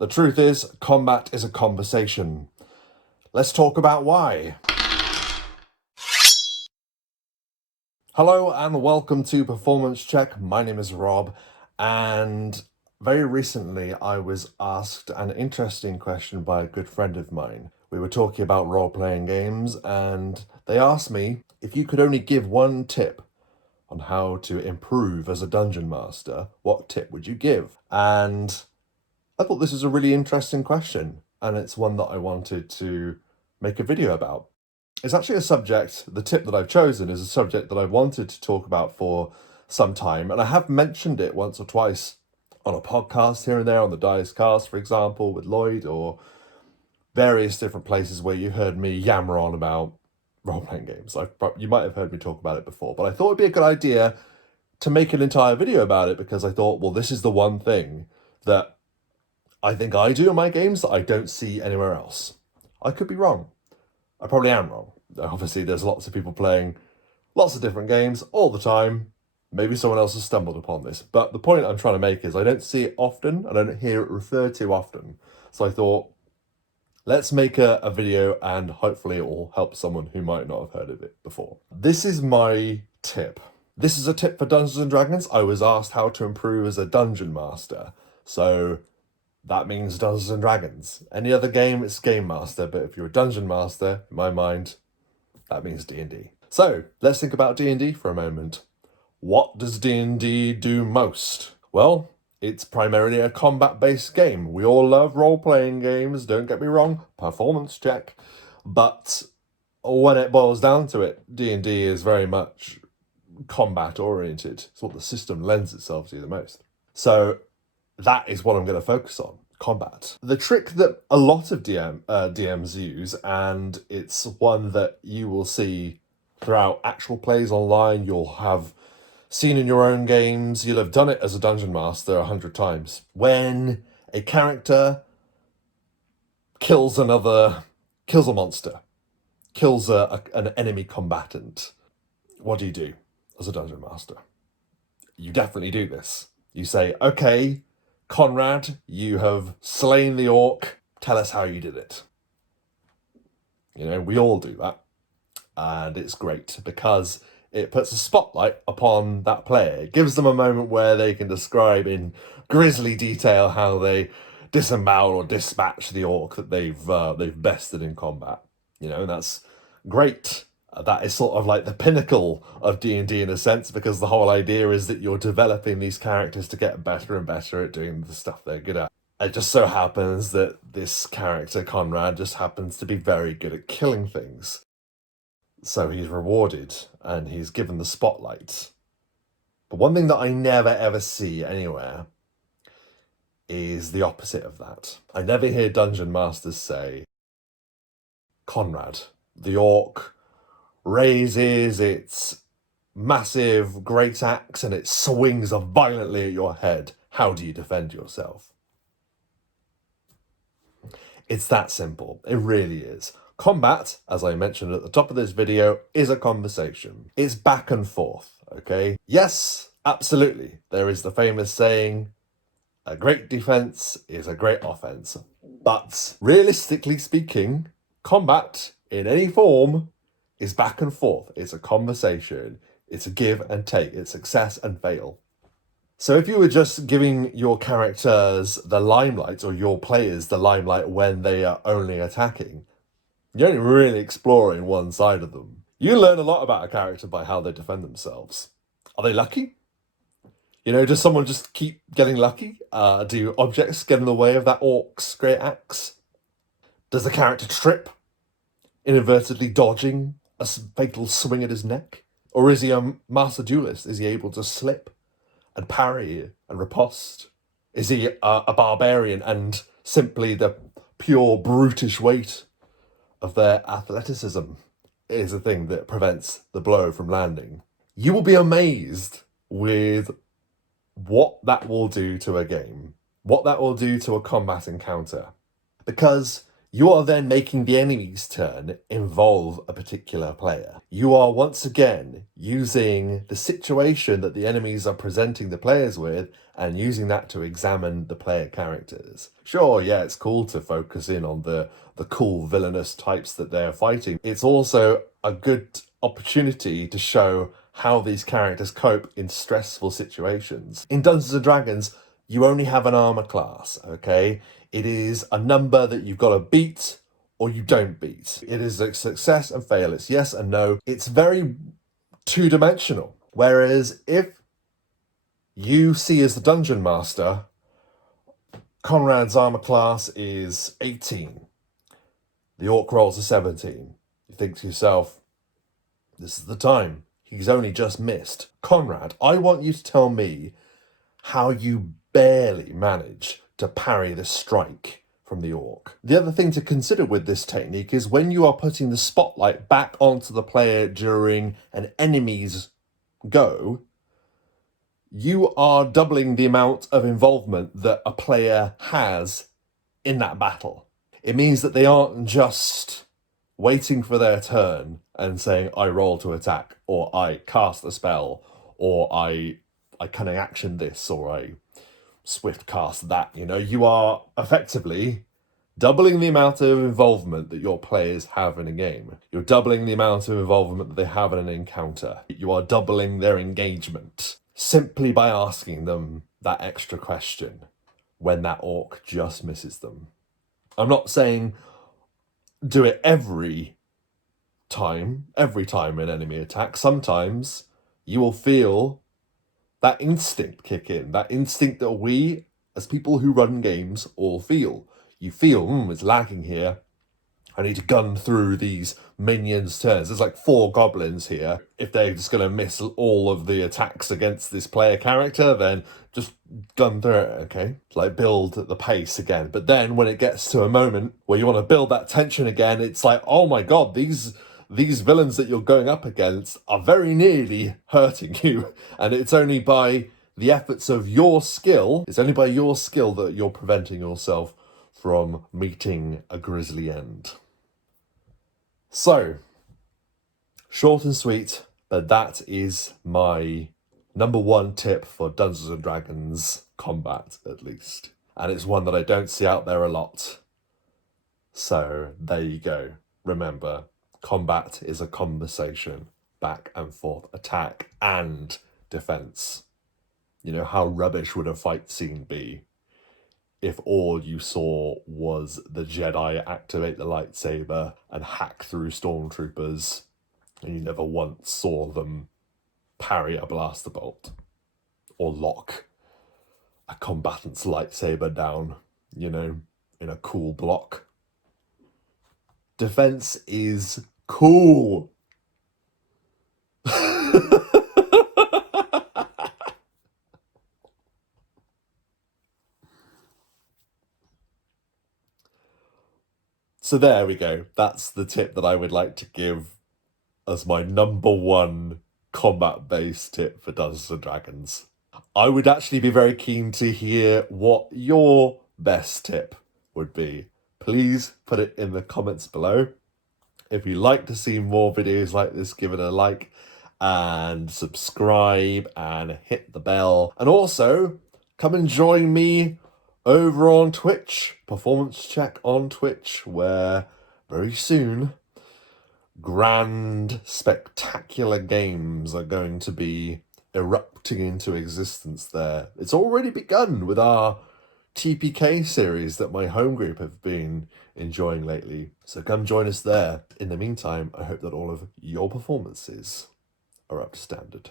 The truth is, combat is a conversation. Let's talk about why. Hello and welcome to Performance Check. My name is Rob, and very recently I was asked an interesting question by a good friend of mine. We were talking about role-playing games, and they asked me if you could only give one tip on how to improve as a dungeon master, what tip would you give? And I thought this was a really interesting question, and it's one that I wanted to make a video about. It's actually a subject, the tip that I've chosen is a subject that I've wanted to talk about for some time, and I have mentioned it once or twice on a podcast here and there, on the Dice Cast, for example, with Lloyd, or various different places where you heard me yammer on about role-playing games. You might have heard me talk about it before, but I thought it'd be a good idea to make an entire video about it because I thought, well, this is the one thing that I think I do in my games that I don't see anywhere else. I could be wrong. I probably am wrong. Obviously, there's lots of people playing lots of different games all the time. Maybe someone else has stumbled upon this. But the point I'm trying to make is I don't see it often. I don't hear it referred to often. So I thought, let's make a video and hopefully it will help someone who might not have heard of it before. This is my tip. This is a tip for Dungeons and Dragons. I was asked how to improve as a dungeon master. So that means Dungeons and Dragons. Any other game, it's Game Master, but if you're a Dungeon Master, in my mind, that means D&D. So, let's think about D&D for a moment. What does D&D do most? Well, it's primarily a combat-based game. We all love role-playing games, don't get me wrong, Performance Check. But when it boils down to it, D&D is very much combat-oriented. It's what the system lends itself to the most. So, that is what I'm going to focus on, combat. The trick that a lot of DMs use, and it's one that you will see throughout actual plays online, you'll have seen in your own games, you'll have done it as a dungeon master 100 times. When a character kills a monster, kills an enemy combatant, what do you do as a dungeon master? You definitely do this. You say, okay, Conrad, you have slain the orc. Tell us how you did it. You know, we all do that. And it's great because it puts a spotlight upon that player. It gives them a moment where they can describe in grisly detail how they disembowel or dispatch the orc that they've bested in combat. You know, and that's great. That is sort of like the pinnacle of D&D in a sense, because the whole idea is that you're developing these characters to get better and better at doing the stuff they're good at. It just so happens that this character, Conrad, just happens to be very good at killing things. So he's rewarded and he's given the spotlight. But one thing that I never ever see anywhere is the opposite of that. I never hear dungeon masters say, Conrad, the orc, raises its massive great axe and it swings violently at your head. How do you defend yourself? It's that simple. It really is. Combat, as I mentioned at the top of this video, is a conversation. It's back and forth, okay? Yes, absolutely. There is the famous saying, a great defense is a great offense. But realistically speaking, combat in any form is back and forth. It's a conversation. It's a give and take. It's success and fail. So if you were just giving your characters the limelight, or your players the limelight when they are only attacking, you're only really exploring one side of them. You learn a lot about a character by how they defend themselves. Are they lucky? You know, does someone just keep getting lucky? Do objects get in the way of that orc's great axe? Does the character trip, inadvertently dodging a fatal swing at his neck? Or is he a master duelist? Is he able to slip and parry and riposte? Is he a barbarian and simply the pure brutish weight of their athleticism is the thing that prevents the blow from landing? You will be amazed with what that will do to a game, what that will do to a combat encounter. Because You are then making the enemy's turn involve a particular player. You are once again using the situation that the enemies are presenting the players with and using that to examine the player characters. Sure, yeah, it's cool to focus in on the cool villainous types that they're fighting. It's also a good opportunity to show how these characters cope in stressful situations. In Dungeons & Dragons, you only have an armor class, okay? It is a number that you've got to beat or you don't beat. It is a success and fail. It's yes and no. It's very two-dimensional. Whereas if you see as the dungeon master, Conrad's armor class is 18. The orc rolls a 17. You think to yourself, this is the time. He's only just missed. Conrad, I want you to tell me how you barely manage to parry the strike from the orc. The other thing to consider with this technique is when you are putting the spotlight back onto the player during an enemy's go, you are doubling the amount of involvement that a player has in that battle. It means that they aren't just waiting for their turn and saying, I roll to attack, or I cast a spell, or I cunning action this, or I swift cast that. You are effectively doubling the amount of involvement that your players have in a game. You're doubling the amount of involvement that they have in an encounter. You are doubling their engagement simply by asking them that extra question when that orc just misses them. I'm not saying do it every time an enemy attacks. Sometimes you will feel that instinct kick in, that instinct that we, as people who run games, all feel. You feel, it's lagging here. I need to gun through these minions' turns. There's like 4 goblins here. If they're just going to miss all of the attacks against this player character, then just gun through it, okay? Like build the pace again. But then when it gets to a moment where you want to build that tension again, it's like, oh my god, these villains that you're going up against are very nearly hurting you. And it's only by the efforts of your skill, that you're preventing yourself from meeting a grisly end. So, short and sweet, but that is my number 1 tip for Dungeons & Dragons combat, at least. And it's one that I don't see out there a lot. So, there you go. Remember, combat is a conversation, back and forth, attack and defense. How rubbish would a fight scene be if all you saw was the Jedi activate the lightsaber and hack through stormtroopers, and you never once saw them parry a blaster bolt or lock a combatant's lightsaber down, in a cool block. Defense is cool. So there we go. That's the tip that I would like to give as my number 1 combat-based tip for Dungeons & Dragons. I would actually be very keen to hear what your best tip would be. Please put it in the comments below. If you'd like to see more videos like this, give it a like and subscribe and hit the bell. And also, come and join me over on Twitch, Performance Check on Twitch, where very soon grand, spectacular games are going to be erupting into existence there. It's already begun with our TPK series that my home group have been enjoying lately. So come join us there. In the meantime, I hope that all of your performances are up to standard.